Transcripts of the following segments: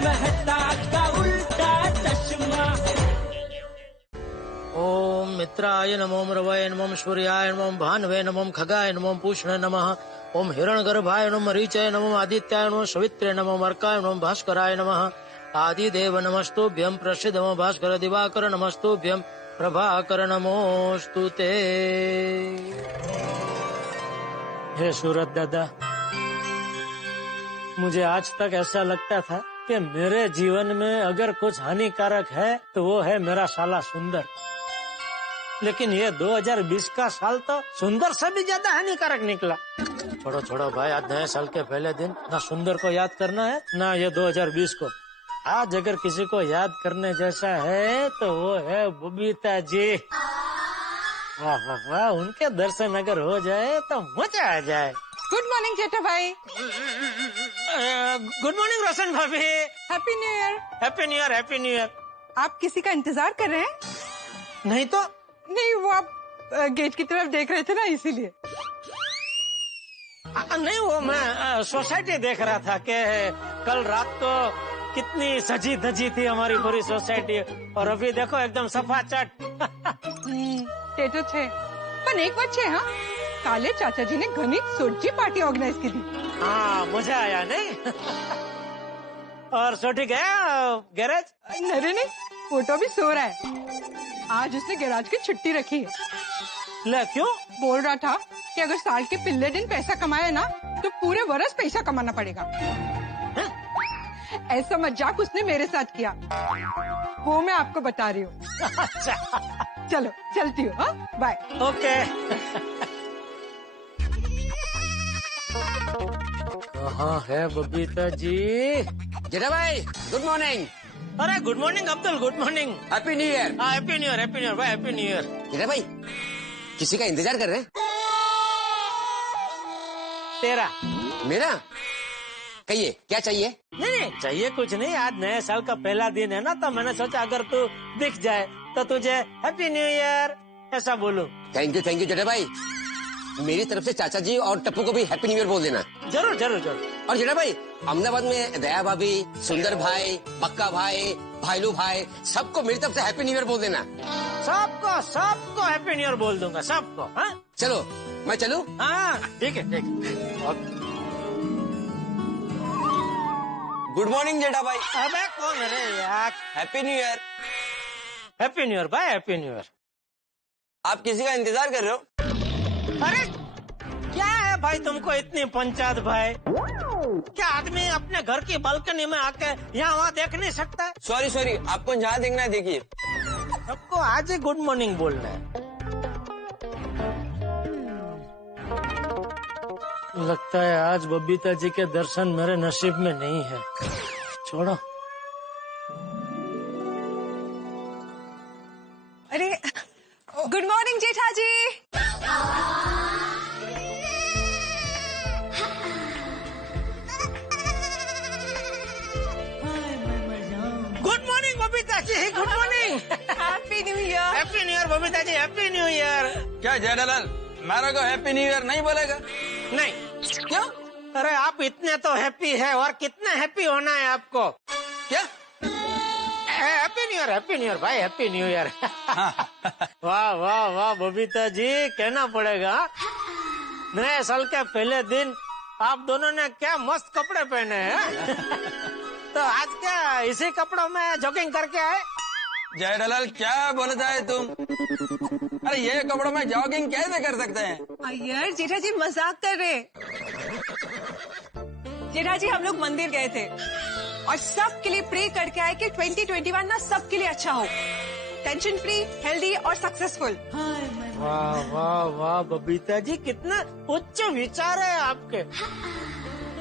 मेहता का उल्टा चश्मा। ओम मित्राय नमो रवये नमो सूर्याय नमो भानवे नमो खगाय नमो पूष्णे नमः। ओम हिरण्यगर्भाय नमो रीचाय नमो आदित्याय नमो सवित्रे नमो अर्काय नमो भास्कराय नमः। आदिदेव नमस्तुभ्यं प्रसिद्ध नमो भास्कर दिवाकर नमस्तुभ्यं प्रभाकर नमोस्तुते। हे सूरत दादा, मुझे आज तक ऐसा लगता था कि मेरे जीवन में अगर कुछ हानिकारक है तो वो है मेरा साला सुंदर, लेकिन ये 2020 का साल तो सुंदर से भी ज्यादा हानिकारक निकला। छोड़ो छोड़ो भाई, आज नए साल के पहले दिन ना सुंदर को याद करना है ना ये 2020 को। आज अगर किसी को याद करने जैसा है तो वो है बबीता जी। वाह वाह वाह, उनके दर्शन अगर हो जाए तो मजा आ जाए। गुड मॉर्निंग जेठा भाई। गुड मॉर्निंग रोशन भाभी। Happy new year. Happy new year, happy new year. आप किसी का इंतजार कर रहे हैं? नहीं तो नहीं, वो आप गेट की तरफ देख रहे थे ना, इसीलिए। नहीं, वो मैं सोसाइटी देख रहा था कि कल रात को कितनी सजी धजी थी हमारी पूरी सोसाइटी, और अभी देखो एकदम सफाचट। टेटो छे, पर एक बात छे, हाँ, काले चाचा जी ने घनी सोची पार्टी ऑर्गेनाइज की थी। हाँ, मजा आया नहीं? और सोटी गया गैरेज? नहीं, वो तो अभी सो रहा है। आज उसने गैराज की छुट्टी रखी है। ले, क्यों? बोल रहा था कि अगर साल के पहले दिन पैसा कमाए ना तो पूरे बरस पैसा कमाना पड़ेगा। ऐसा मजाक उसने मेरे साथ किया, वो मैं आपको बता रही हूँ। अच्छा, चलो चलती हूँ, हाँ, बाय। ओके। कहाँ है बबीता जी? जेठा भाई, गुड मॉर्निंग। अरे good morning Abdul, good morning. Happy new year. हाँ, happy new year, happy new year भाई, हैप्पी न्यू ईयर। जेठा भाई, किसी का इंतजार कर रहे हैं? तेरा। मेरा? कहिए, क्या चाहिए? नहीं, चाहिए कुछ नहीं। आज नए साल का पहला दिन है ना, तो मैंने सोचा अगर तू दिख जाए तो तुझे हैप्पी न्यू ईयर ऐसा बोलूं। थैंक यू जेठा भाई। मेरी तरफ से चाचा जी और टप्पू को भी हैप्पी न्यू ईयर बोल देना। जरूर जरूर जरूर। और जेठा भाई, अहमदाबाद में दया भाभी, सुंदर भाई, पक्का भाई, भाईलू भाई, सबको मेरी तरफ से हैप्पी न्यू ईयर बोल देना। सबको हैप्पी न्यू ईयर बोल दूंगा, सबको। हाँ, चलो मैं चलूं? हाँ, ठीक है, ठीक है। गुड मॉर्निंग जेठा भाई। अबे कौन है रे यार? Happy new year. Happy new year भाई, हैप्पी न्यू ईयर। आप किसी का इंतजार कर रहे हो? अरे क्या है भाई तुमको इतनी पंचायत भाई? क्या आदमी अपने घर की बालकनी में आके यहाँ वहाँ देख नहीं सकता? सॉरी, आपको जहाँ देखना है देखिए। सबको आज ही गुड मॉर्निंग बोलना है। लगता है आज बबीता जी के दर्शन मेरे नसीब में नहीं है। छोड़ो। अरे good morning Jetha ji. Good morning Babita ji, good morning. Happy new year. Happy new year Babita ji, happy new year. क्या जेठालाल मेरे को हैप्पी न्यू ईयर नहीं बोलेगा? नहीं। क्यों? अरे आप इतने तो हैप्पी है, और कितना हैप्पी होना है आपको? क्या? Happy new year, happy new year भाई, हैप्पी न्यू ईयर। वाह वाह वाह बबीता जी, कहना पड़ेगा नए साल के पहले दिन आप दोनों ने क्या मस्त कपड़े पहने हैं। तो आज क्या इसी कपड़ों में जॉगिंग करके आए? जेठालाल क्या बोलता है तुम? अरे ये कपड़ों में जॉगिंग कैसे कर सकते हैं? यार जेठा जी मजाक कर रहे। जेठा जी हम लोग मंदिर गए थे और सबके लिए प्रे करके आए कि 2021 ना सबके लिए अच्छा हो, टेंशन फ्री, हेल्दी और सक्सेसफुल। वाह वाह वाह बबीता जी, कितना उच्च विचार है आपके।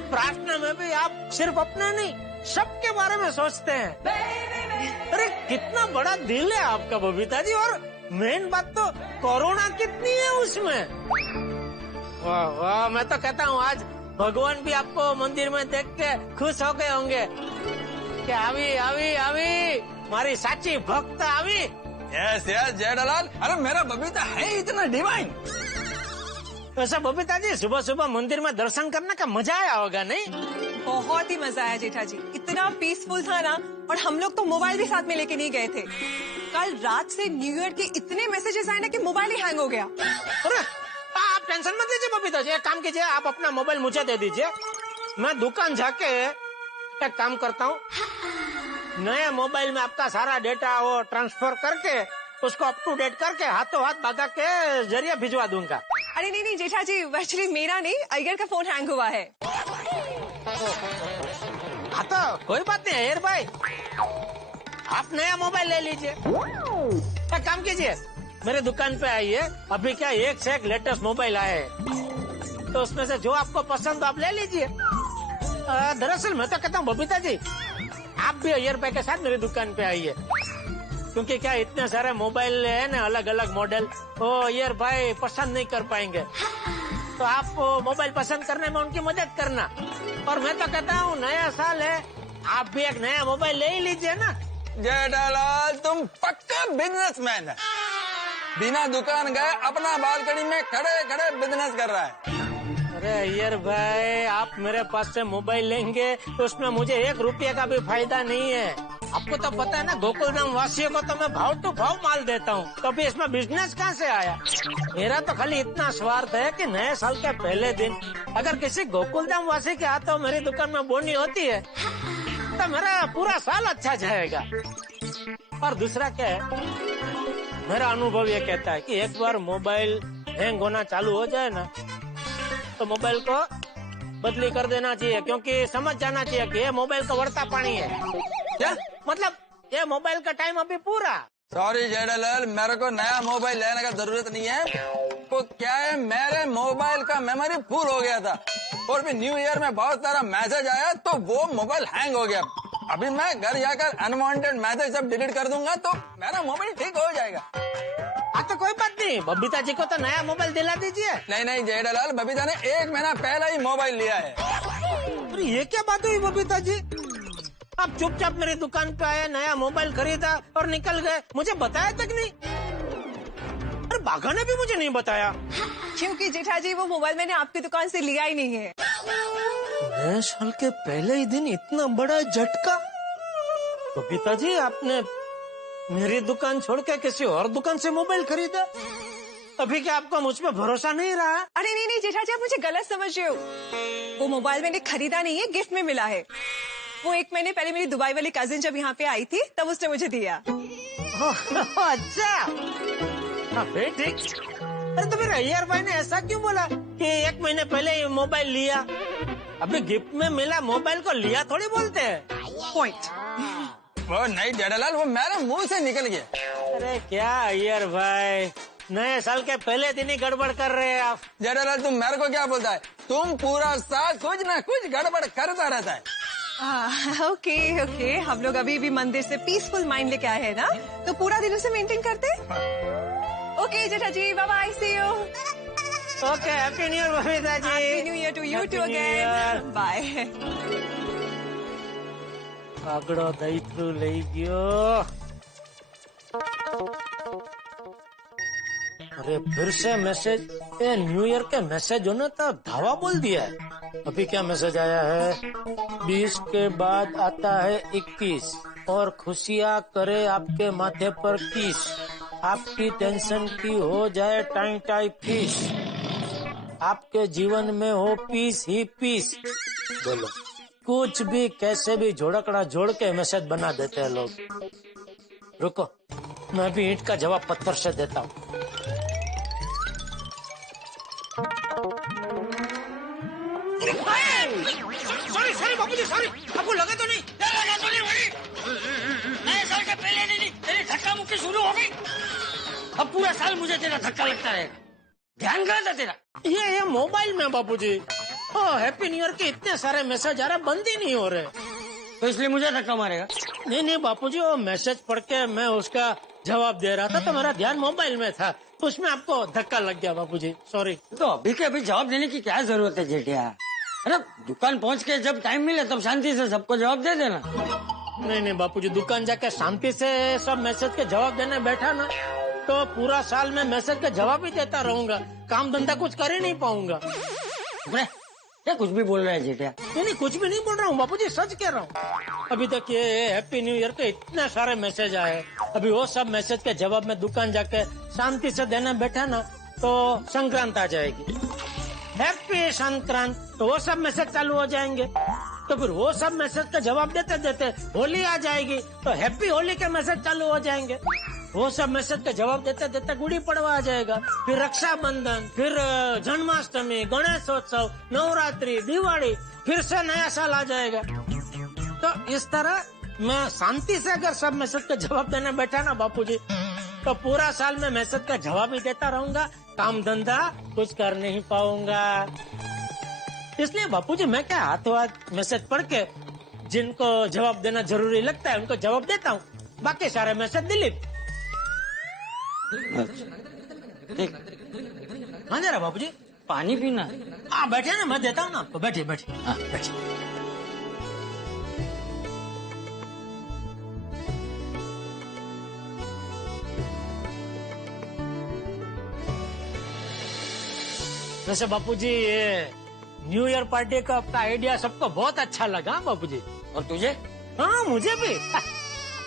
प्रार्थना में भी आप सिर्फ अपना नहीं सबके बारे में सोचते हैं। अरे कितना बड़ा दिल है आपका बबीता जी। और मेन बात तो कोरोना कितनी है उसमें। वाह वाह, मैं तो कहता हूँ आज भगवान भी आपको मंदिर में देख के खुश हो गए होंगे कि आवी आवी आवी मारी साची भक्त आवी। यस जेठालाल, अरे मेरा बबीता है इतना डिवाइन। वैसे बबीता जी सुबह सुबह मंदिर में दर्शन करने का मजा आया होगा नहीं? बहुत ही मजा आया जेठा जी, इतनी इतना पीसफुल था ना, और हम लोग तो मोबाइल भी साथ में लेके नहीं गए थे। कल रात से न्यू ईयर के इतने मैसेजेस आए ना कि मोबाइल ही हैंग हो गया। अरे आप टेंशन मत लीजिए बबीता जी, एक काम कीजिए, आप अपना मोबाइल मुझे दे दीजिए, मैं दुकान जाके एक काम करता हूँ, नए मोबाइल में आपका सारा डेटा वो ट्रांसफर करके उसको अप टू डेट करके हाथों हाथ बागा के जरिए भिजवा दूंगा। अरे नहीं नहीं जेठा जी, एक्चुअली मेरा नहीं, अय्यर का फोन हैंग हुआ है। हाँ तो कोई बात नहीं अय्यर भाई, आप नया मोबाइल ले लीजिए। एक काम कीजिए, मेरे दुकान पे आइए, अभी क्या एक से एक लेटेस्ट मोबाइल आए हैं, तो उसमें से जो आपको पसंद आप ले लीजिए। दरअसल मैं तो कहता हूँ बबीता जी, आप भी अय्यर भाई के साथ मेरी दुकान पे आइए, क्योंकि क्या इतने सारे मोबाइल है ना, अलग अलग मॉडल, वो अय्यर भाई पसंद नहीं कर पाएंगे, तो आप मोबाइल पसंद करने में उनकी मदद करना। और मैं तो कहता हूँ नया साल है, आप भी एक नया मोबाइल ले ही लीजिए ना। जेठालाल तुम पक्का बिजनेसमैन है, बिना दुकान गए अपना बालकनी में खड़े खड़े बिजनेस कर रहा है। अरे अय्यर भाई, आप मेरे पास से मोबाइल लेंगे तो उसमें मुझे 1 रुपये का भी फायदा नहीं है। आपको तो पता है ना, गोकुलधाम वासियों को तो मैं भाव टू भाव माल देता हूँ, तो अभी इसमें बिजनेस कहाँ से आया? मेरा तो खाली इतना स्वार्थ है कि नए साल के पहले दिन अगर किसी गोकुलधाम वासी के हाथों मेरी दुकान में बोनी होती है तो मेरा पूरा साल अच्छा जाएगा। और दूसरा क्या है, मेरा अनुभव ये कहता है कि एक बार मोबाइल हैंग होना चालू हो जाए ना, तो मोबाइल को बदली कर देना चाहिए, क्योंकि समझ जाना चाहिए कि ये मोबाइल का बढ़ता पानी है। क्या मतलब, ये मोबाइल का टाइम अभी पूरा। सॉरी जेठालाल, मेरे को नया मोबाइल लेने का जरूरत नहीं है। तो क्या है, मेरे मोबाइल का मेमोरी फुल हो गया था और फिर न्यू ईयर में बहुत सारा मैसेज आया तो वो मोबाइल हैंग हो गया। अभी मैं घर जाकर अनवांटेड मैसेज सब डिलीट कर दूंगा तो मेरा मोबाइल ठीक हो जाएगा। हाँ तो कोई बात नहीं, बबीता जी को तो नया मोबाइल दिला दीजिए। नहीं नहीं जेठालाल, बबीता ने 1 महीना पहले ही मोबाइल लिया है। अरे ये क्या बात हुई बबीता जी, आप चुपचाप मेरी दुकान पे आए, नया मोबाइल खरीदा और निकल गए, मुझे बताया तक नहीं। अरे बाघा ने भी मुझे नहीं बताया। क्योंकि जेठा जी वो मोबाइल मैंने आपकी दुकान से लिया ही नहीं है। नए साल के पहले ही दिन इतना बड़ा झटका। बबीता जी, आपने मेरी दुकान छोड़ के किसी और दुकान से मोबाइल खरीदा? अभी क्या आपका मुझ पे भरोसा नहीं रहा? अरे नहीं नहीं जेठा जी, आप मुझे गलत समझ रहे हो। वो मोबाइल मैंने खरीदा नहीं है, गिफ्ट में मिला है। वो 1 महीने पहले मेरी दुबई वाली कजिन जब यहाँ पे आई थी तब उसने मुझे दिया। अच्छा, हाँ फिर ठीक। अरे तो फिर अय्यर भाई ने ऐसा क्यों बोला कि 1 महीने पहले ये मोबाइल लिया? अभी गिफ्ट में मिला मोबाइल को लिया थोड़ी बोलते हैं। पॉइंट। वो नहीं जेठालाल, वो मेरे मुंह से निकल गया। अरे क्या अय्यर भाई, नए साल के पहले दिन ही गड़बड़ कर रहे हैं आप। जेठालाल तुम मेरे को क्या बोलता है, तुम पूरा साल कुछ ना कुछ गड़बड़ करता रहता है। ओके ओके, हम लोग अभी भी मंदिर से पीसफुल माइंड लेके आए हैं ना, तो पूरा दिन उसे मेंटेन करते। Okay Jetha ji, bye bye, see you. Okay, happy new year Babita ji. Happy new year to you too again, bye. આગળો દૈત્રુ લઈ ગયો। अरे फिर से मैसेज, ये न्यू ईयर के मैसेज होने तो धावा बोल दिया है। अभी क्या मैसेज आया है, 20 के बाद आता है 21 और खुशियाँ करे आपके माथे पर किस, आपकी टेंशन की हो जाए टाइम टाइम फीस, आपके जीवन में हो पीस ही पीस। बोलो, कुछ भी कैसे भी जोड़कड़ा जोड़ के मैसेज बना देते हैं लोग। रुको, मैं भी ईंट का जवाब पत्थर से देता हूँ। सॉरी सॉरी बाबूजी, सॉरी, आपको लगा तो नहीं? लगा तो नहीं भाई, नए साल के पहले नहीं, तेरी धक्का मुक्की शुरू हो गई। अब पूरा साल मुझे तेरा धक्का लगता रहेगा। ध्यान कहाँ था तेरा? ये मोबाइल में बाबूजी। हैप्पी न्यू ईयर के इतने सारे मैसेज आ रहे, बंद ही नहीं हो रहे, तो इसलिए मुझे धक्का मारेगा? नहीं नहीं बापूजी, वो मैसेज पढ़ के मैं उसका जवाब दे रहा था तो मेरा ध्यान मोबाइल में था, तो उसमें आपको धक्का लग गया बापूजी, सॉरी। तो अभी के अभी जवाब देने की क्या जरूरत है जेठिया? अरे दुकान पहुंच के जब टाइम मिले तब शांति से सबको जवाब दे देना। नहीं नहीं बापूजी, दुकान जाके शांति से सब मैसेज के जवाब देने बैठा ना तो पूरा साल में मैसेज के जवाब ही देता रहूंगा, काम धंधा कुछ कर ही नहीं पाऊंगा। क्या कुछ भी बोल रहा है जेठिया? नहीं कुछ भी नहीं बोल रहा हूँ बापूजी, सच कह रहा हूँ। अभी तक ये हैप्पी न्यू ईयर के इतने सारे मैसेज आए, अभी वो सब मैसेज के जवाब में दुकान जाके शांति से देने बैठा ना तो संक्रांत आ जाएगी। हैप्पी संक्रांत, तो वो सब मैसेज चालू हो जाएंगे, तो फिर वो सब मैसेज का जवाब देते देते होली आ जाएगी, तो हैप्पी होली के मैसेज चालू हो जाएंगे। वो सब मैसेज का जवाब देते देते गुड़ी पड़वा आ जाएगा, फिर रक्षाबंधन, फिर जन्माष्टमी, गणेशोत्सव, नवरात्रि, दिवाली, फिर से नया साल आ जाएगा। तो इस तरह मैं शांति से अगर सब मैसेज का जवाब देने बैठा ना बापूजी, तो पूरा साल में मैसेज का जवाब ही देता रहूंगा, काम धंधा कुछ कर नहीं पाऊंगा। इसलिए बापूजी मैं क्या हाथों हाथ मैसेज पढ़ के जिनको जवाब देना जरूरी लगता है उनको जवाब देता हूँ, बाकी सारे मैसेज डिलीट। हाँ जरा बापूजी पानी पीना। हाँ बैठे ना, मैं देता हूँ ना आपको, बैठिए बैठिए। हाँ बैठिए। वैसे बापूजी ये न्यू ईयर पार्टी का आपका आइडिया सबको बहुत अच्छा लगा बापूजी। और तुझे? हाँ मुझे भी।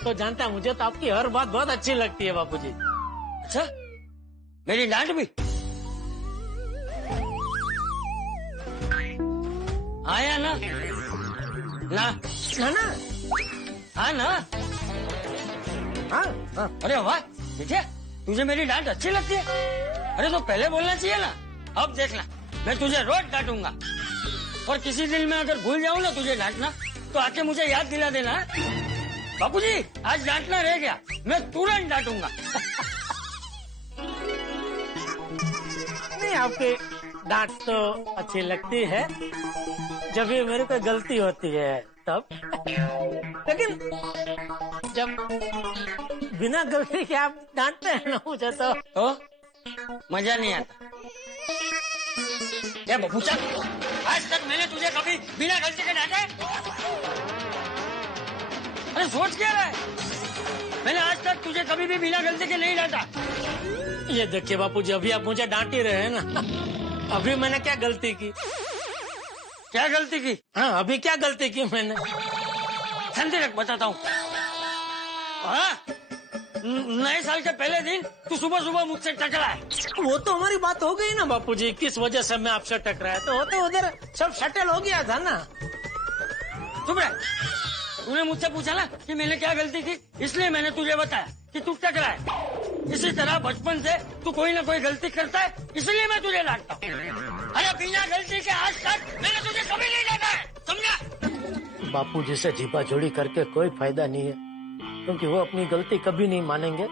तो जानता है मुझे तो आपकी हर बात बहुत अच्छी लगती है बापूजी। अच्छा, मेरी डांट भी? आया ना? ना है ना? हाँ ना? हाँ हाँ। अरे वाह बेटे, तुझे मेरी डांट अच्छी लगती है? अरे तो पहले बोलना चाहिए ना। अब देखना, मैं तुझे रोज डांटूंगा, और किसी दिन मैं अगर भूल जाऊं ना तुझे डांटना, तो आके मुझे याद दिला देना। बापूजी आज डांटना रह गया, मैं तुरंत डांटूंगा। नहीं आपकी डांट तो अच्छी लगती है जब भी मेरे को गलती होती है तब, लेकिन जब बिना गलती के आप डांटते हैं ना मुझे तो मजा नहीं आता। क्या बबूचा, आज तक मैंने तुझे कभी बिना गलती के डांटा है? अरे सोच क्या रहा है? मैंने आज तक तुझे कभी भी बिना गलती के नहीं डांटा। ये देखिए बापूजी, अभी आप मुझे डांट ही रहे हैं ना। अभी मैंने क्या गलती की? क्या गलती की? हाँ अभी क्या गलती की मैंने? शांति रख, बताता हूँ। हाँ, नए साल के पहले दिन तू सुबह सुबह मुझसे टकरा है। वो तो हमारी बात हो गई ना बापूजी, किस वजह से मैं आपसे टकराया, तो वो तो उधर सब सेटल हो गया था ना। चुप रह, तूने मुझसे पूछा ना कि मैंने क्या गलती की, इसलिए मैंने तुझे बताया कि तू टकरा है। इसी तरह बचपन से तू कोई ना कोई गलती करता है, इसलिए मैं तुझे डांटता हूँ। अरे बिना गलती के आज तक मैंने तुझे कभी नहीं डांटा है, समझा? बापूजी से जीपा जोड़ी करके कोई फायदा नहीं है, क्योंकि वो अपनी गलती कभी नहीं मानेंगे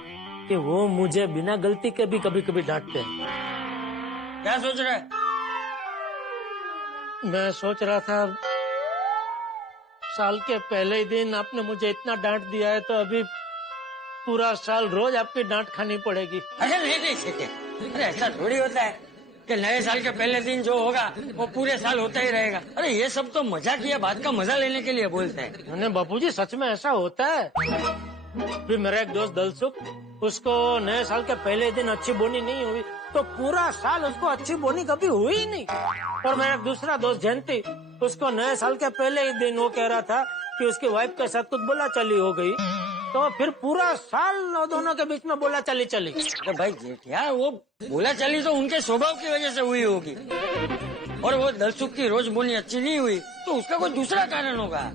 कि वो मुझे बिना गलती के भी कभी कभी डांटते हैं। क्या सोच रहा है? मैं सोच रहा था साल के पहले ही दिन आपने मुझे इतना डांट दिया है, तो अभी पूरा साल रोज आपकी डांट खानी पड़ेगी। अरे नहीं सीखे, अरे ऐसा थोड़ी होता है कि नए साल के पहले दिन जो होगा वो पूरे साल होता ही रहेगा। अरे ये सब तो मजाक या बात का मजा लेने के लिए बोलते हैं। मैंने बापूजी सच में ऐसा होता है। भी मेरा एक दोस्त दलसुख, उसको नए साल के पहले दिन अच्छी बोनी नहीं हुई तो पूरा साल उसको अच्छी बोनी कभी हुई ही नहीं। और मेरा दूसरा दोस्त जयंती, उसको नए साल के पहले ही दिन वो कह रहा था कि उसकी वाइफ के साथ कुछ बोला चली हो गई, तो फिर पूरा साल दोनों के बीच में बोला चली चली। तो भाई जेठिया, वो बोला चली तो उनके स्वभाव की वजह से हुई होगी, और वो दलसुख की रोज बोली अच्छी नहीं हुई तो उसका कोई दूसरा कारण होगा।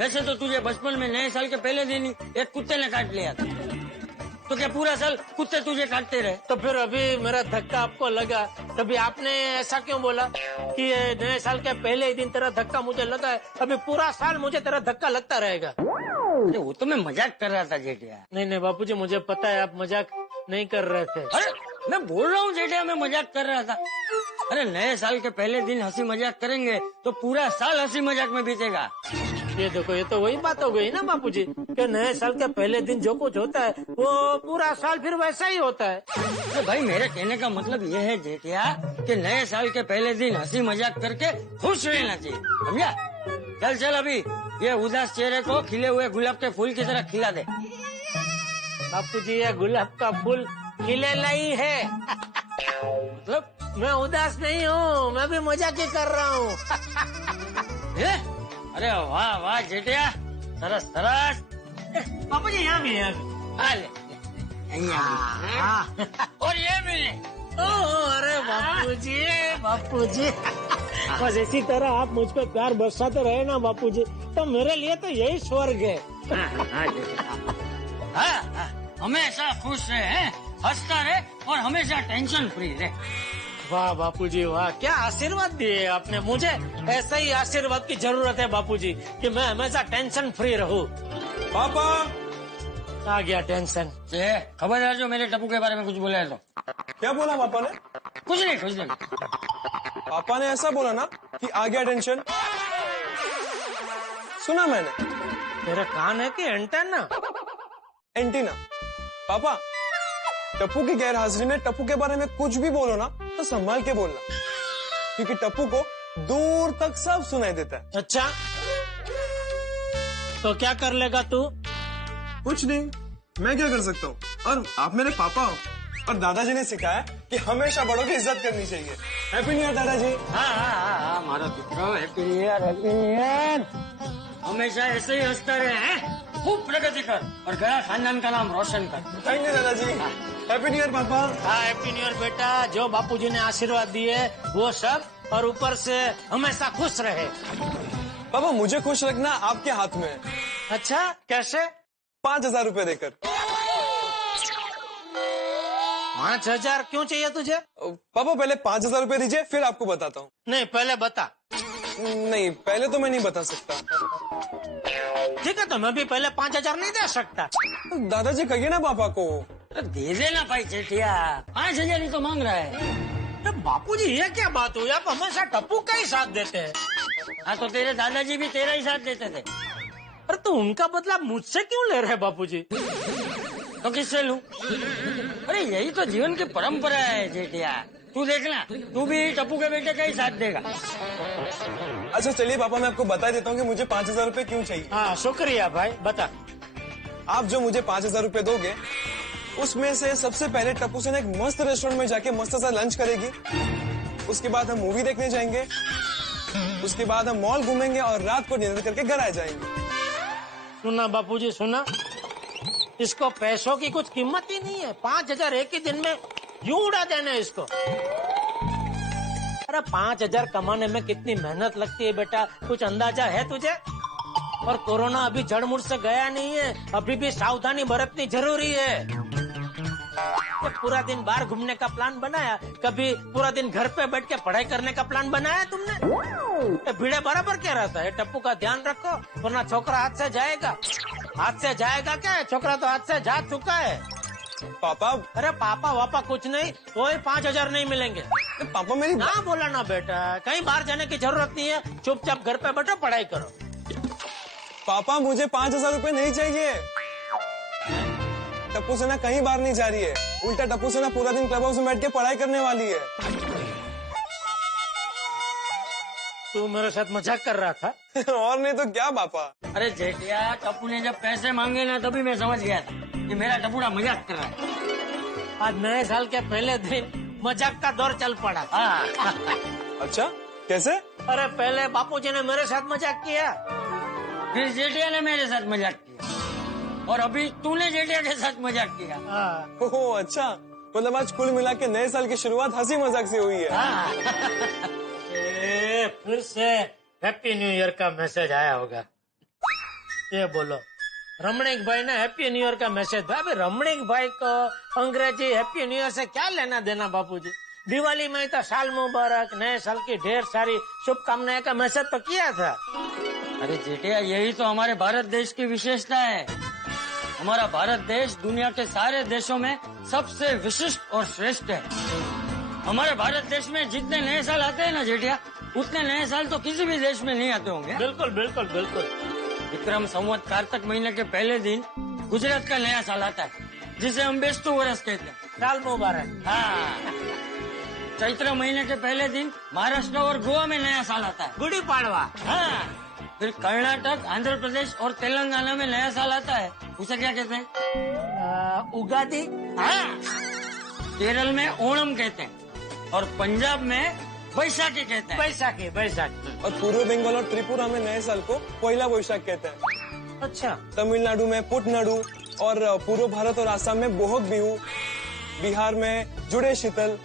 वैसे तो तुझे बचपन में नए साल के पहले दिन ही एक कुत्ते ने काट लिया था, तो क्या पूरा साल कुत्ते तुझे काटते रहे? तो फिर अभी मेरा धक्का आपको लगा, तभी आपने ऐसा क्यों बोला कि ये नए साल के पहले ही दिन तेरा धक्का मुझे लगा है, अभी पूरा साल मुझे तेरा धक्का लगता रहेगा। अरे वो तो मैं मजाक कर रहा था जेठिया। नहीं नहीं बापूजी, मुझे पता है आप मजाक नहीं कर रहे थे। अरे मैं बोल रहा हूँ जेठिया, मैं मजाक कर रहा था। अरे नए साल के पहले दिन हंसी मजाक करेंगे तो पूरा साल हंसी मजाक में बीतेगा। ये देखो, ये तो वही बात हो गई ना बापूजी कि नए साल के पहले दिन जो कुछ होता है वो पूरा साल फिर वैसा ही होता है। तो भाई मेरे कहने का मतलब ये है जेठिया कि नए साल के पहले दिन हंसी मजाक करके खुश रहना चाहिए, समझा? चल चल अभी ये उदास चेहरे को खिले हुए गुलाब के फूल की तरह खिला दे। बापूजी ये गुलाब का फूल खिलेला ही है। मतलब मैं उदास नहीं हूँ, मैं भी मजाक ही कर रहा हूँ। अरे वाह वाह जेठिया, सरस सरस बापू जी यहाँ भी यहाँ भी। हाँ ले हाँ। और ये भी ले अरे बापू जी बस इसी तरह आप मुझ पे प्यार बरसाते रहे ना बापू जी, तो मेरे लिए तो यही स्वर्ग है। हाँ, हमेशा खुश रहे, हंसता रहे और हमेशा टेंशन फ्री रहे। वाह बापू जी वाह, क्या आशीर्वाद दिए आपने मुझे। ऐसा ही आशीर्वाद की जरूरत है बापू जी कि मैं हमेशा टेंशन फ्री रहूं। पापा आ गया टेंशन। खबरदार जो मेरे टप्पू के बारे में कुछ बोला है तो। क्या बोला पापा ने? कुछ नहीं। पापा ने ऐसा बोला ना कि आ गया टेंशन। सुना मैंने। तेरे कान है कि एंटेना? एंटीना। पापा टप्पू की गैर हाजिरी में टप्पू के बारे में कुछ भी बोलो ना तो संभाल के बोलना, क्योंकि टप्पू को दूर तक सब सुनाई देता है। अच्छा तो क्या कर लेगा तू? कुछ नहीं, मैं क्या कर सकता हूँ। और आप मेरे पापा हो और दादाजी ने सिखाया कि हमेशा बड़ों की इज्जत करनी चाहिए। हैप्पी न्यू ईयर दादाजी। हाँ, मारा पुत्र, happy new year, happy new year. हमेशा ऐसे ही हंसता रहे हैं, खूब प्रगति कर और गया खानदान का नाम रोशन कर। थैंक यू दादाजी। हैप्पी न्यू ईयर पापा। हाँ हैप्पी न्यू ईयर बेटा। जो बापूजी ने आशीर्वाद दिए वो सब, और ऊपर से हमेशा खुश रहे। पापा मुझे खुश रखना आपके हाथ में है। अच्छा कैसे? 5,000 रुपए देकर। 5,000 क्यों चाहिए तुझे? पापा पहले 5,000 रुपए दीजिए, फिर आपको बताता हूँ। नहीं पहले बता। नहीं पहले तो मैं नहीं बता सकता। ठीक है तो मैं भी पहले 5,000 नहीं दे सकता। दादाजी कहिए ना पापा को। दे देना भाई जेठिया, 5,000 ही तो मांग रहा है। बापूजी ये क्या बात हुई, आप हमेशा टप्पू का ही साथ देते हैं। हाँ तो तेरे दादाजी भी तेरा ही साथ देते थे। अरे तो उनका बदला मुझसे क्यों ले रहे बापूजी? तो किससे लूं? अरे यही तो जीवन की परंपरा है जेठिया। तू देखना, तू भी टप्पू के बेटे का ही साथ देगा। अच्छा चलिए पापा, मैं आपको बता देता हूँ कि मुझे 5,000 रुपए क्यों चाहिए। हाँ शुक्रिया भाई, बता। आप जो मुझे 5,000 रुपए दोगे, उसमें से सबसे पहले टप्पू से ना एक मस्त रेस्टोरेंट में जाके मस्त सा लंच करेगी। उसके बाद हम मूवी देखने जाएंगे, उसके बाद हम मॉल घूमेंगे और रात को डिनर करके घर आ जाएंगे। सुना बापूजी सुना, इसको पैसों की कुछ कीमत ही नहीं है। 5,000 एक ही दिन में यूं उड़ा देना इसको। अरे 5,000 कमाने में कितनी मेहनत लगती है बेटा, कुछ अंदाजा है तुझे? और कोरोना अभी जड़ मुड़ से गया नहीं है, अभी भी सावधानी बरतनी जरूरी है। तो पूरा दिन बाहर घूमने का प्लान बनाया, कभी पूरा दिन घर पे बैठ के पढ़ाई करने का प्लान बनाया तुमने? तो भीड़े बराबर क्या रहता है। टप्पू का ध्यान रखो वरना छोकरा हाथ से जाएगा। हाथ से जाएगा क्या है, छोकरा तो हाथ से जा चुका है। पापा। अरे पापा वापा कुछ नहीं, कोई 5,000 नहीं मिलेंगे। पापा मेरी ना बोला ना बेटा, कहीं बाहर जाने की जरूरत नहीं है, चुपचाप घर पे बैठो पढ़ाई करो। पापा मुझे 5,000 रुपए नहीं चाहिए। टप्पू से ना कहीं बाहर नहीं जा रही है, उल्टा टप्पू से ना पूरा दिन क्लब हाउस में बैठ के पढ़ाई करने वाली है। तू मेरे साथ मजाक कर रहा था? और नहीं तो क्या पापा। अरे जेठिया, टप्पू ने जब पैसे मांगे ना तभी मैं समझ गया था कि मेरा टप्पूड़ा मजाक कर रहा है। आज नए साल के पहले दिन मजाक का दौर चल पड़ा। हाँ। अच्छा कैसे? अरे पहले बापूजी ने मेरे साथ मजाक किया, फिर जेठिया ने मेरे साथ मजाक किया, और अभी तूने जेठिया के साथ मजाक किया। ओह अच्छा, मतलब आज कुल मिला के नए साल की शुरुआत हंसी मजाक से हुई है। हाँ। फिर से हैप्पी न्यू ईयर का मैसेज आया होगा। ये बोलो, रमणीक भाई ने हैप्पी न्यू ईयर का मैसेज दिया। अभी रमणीक भाई को अंग्रेजी हैप्पी न्यू ईयर से क्या लेना देना बापूजी? दिवाली में तो साल मुबारक, नए साल की ढेर सारी शुभकामनाएं का मैसेज तो किया था। अरे जेठिया, यही तो हमारे भारत देश की विशेषता है। हमारा भारत देश दुनिया के सारे देशों में सबसे विशिष्ट और श्रेष्ठ है। हमारे भारत देश में जितने नए साल आते हैं ना जेठिया, उतने नए साल तो किसी भी देश में नहीं आते होंगे। बिल्कुल बिल्कुल बिल्कुल। विक्रम संवत कार्तिक महीने के पहले दिन गुजरात का नया साल आता है, जिसे हम बेस्तु वर्ष कहते हैं। साल मुबारक। हाँ। चैत्र महीने के पहले दिन महाराष्ट्र और गोवा में नया साल आता है, गुड़ी पाड़वा। हाँ। फिर कर्नाटक, आंध्र प्रदेश और तेलंगाना में नया साल आता है, उसे क्या कहते हैं? उगादी। हाँ। केरल में ओणम कहते हैं और पंजाब में बैसाखी कहते हैं। बैसाखी बैसाखी। और पूर्व बंगाल और त्रिपुरा में नए साल को पहला वैशाख कहते हैं। अच्छा, तमिलनाडु में पुटनाडु और पूर्व भारत और आसाम में बोहग बिहू, बिहार में जुड़े शीतल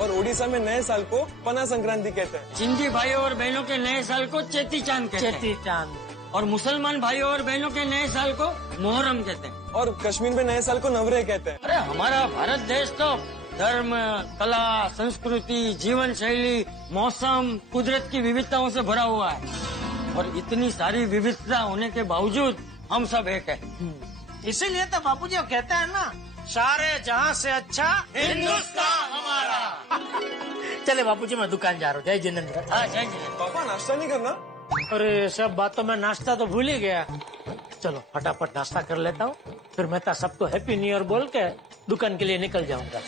और उड़ीसा में नए साल को पना संक्रांति कहते हैं। सिंधी भाइयों और बहनों के नए साल को चेती चांद कहते हैं चेती चांद। और मुसलमान भाइयों और बहनों के नए साल को मोहर्रम कहते हैं। और कश्मीर में नए साल को नवरे कहते हैं। अरे हमारा भारत देश तो धर्म, कला, संस्कृति, जीवन शैली, मौसम, कुदरत की विविधताओं से भरा हुआ है और इतनी सारी विविधता होने के बावजूद हम सब एक है। इसीलिए तो बापूजी वो कहते हैं ना, सारे जहां से अच्छा हिंदुस्तान हमारा। चले बापूजी, मैं दुकान जा रहा हूँ। जय जिनेंद्र। हाँ, जय जय। पापा नाश्ता नहीं करना? अरे सब बातों में नाश्ता तो भूल ही गया। चलो फटाफट नाश्ता कर लेता हूँ, फिर मैं तो सबको हैप्पी न्यू ईयर बोल के दुकान के लिए निकल जाऊंगा।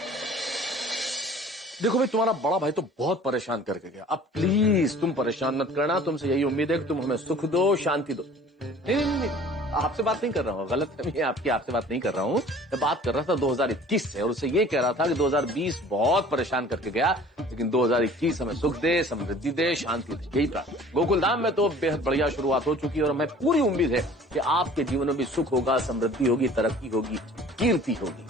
देखो भाई, तुम्हारा बड़ा भाई तो बहुत परेशान करके गया। अब प्लीज तुम परेशान मत करना। तुमसे यही उम्मीद है कि तुम हमें सुख दो, शांति दो। नहीं, आपसे बात नहीं कर रहा हूँ, गलत फहमी है आपकी, आपसे बात नहीं कर रहा हूँ। मैं बात कर रहा था 2021 से और उससे ये कह रहा था कि 2020 बहुत परेशान करके गया, लेकिन 2021 हमें सुख दे, समृद्धि दे, शांति दे, यही प्रार्थना। गोकुल धाम में तो बेहद बढ़िया शुरुआत हो चुकी है और हमें पूरी उम्मीद है कि आपके जीवन में भी सुख होगा, समृद्धि होगी, तरक्की होगी, कीर्ति होगी।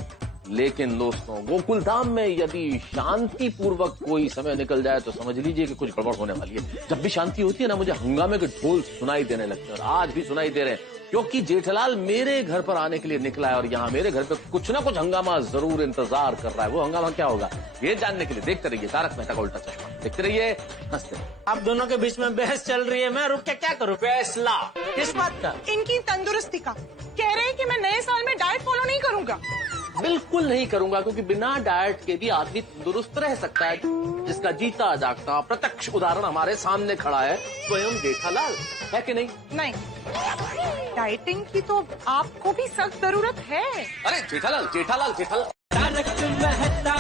लेकिन दोस्तों, गोकुल धाम में यदि शांति पूर्वक कोई समय निकल जाए तो समझ लीजिए कि कुछ गड़बड़ होने वाली है। जब भी शांति होती है ना, मुझे हंगामे के ढोल सुनाई देने लगते हैं और आज भी सुनाई दे रहे हैं, क्योंकि जेठालाल मेरे घर पर आने के लिए निकला है और यहाँ मेरे घर पे कुछ ना कुछ हंगामा जरूर इंतजार कर रहा है। वो हंगामा क्या होगा ये जानने के लिए देखते रहिए तारक मेहता का उल्टा चश्मा। देखते रहिए, हंसते रहिए। आप दोनों के बीच में बहस चल रही है, मैं रुक के क्या करूँ? फैसला किस बात का? इनकी तंदुरुस्ती का। कह रहे हैं कि मैं नए साल में डाइट फॉलो नहीं करूंगा। बिल्कुल नहीं करूंगा, क्योंकि बिना डाइट के भी आदमी तंदुरुस्त रह सकता है, जिसका जीता जागता प्रत्यक्ष उदाहरण हमारे सामने खड़ा है, स्वयं जेठालाल, है कि नहीं? नहीं, डाइटिंग की तो आपको भी सख्त जरूरत है। अरे जेठालाल, जेठालाल, जेठालाल। तारक मेहता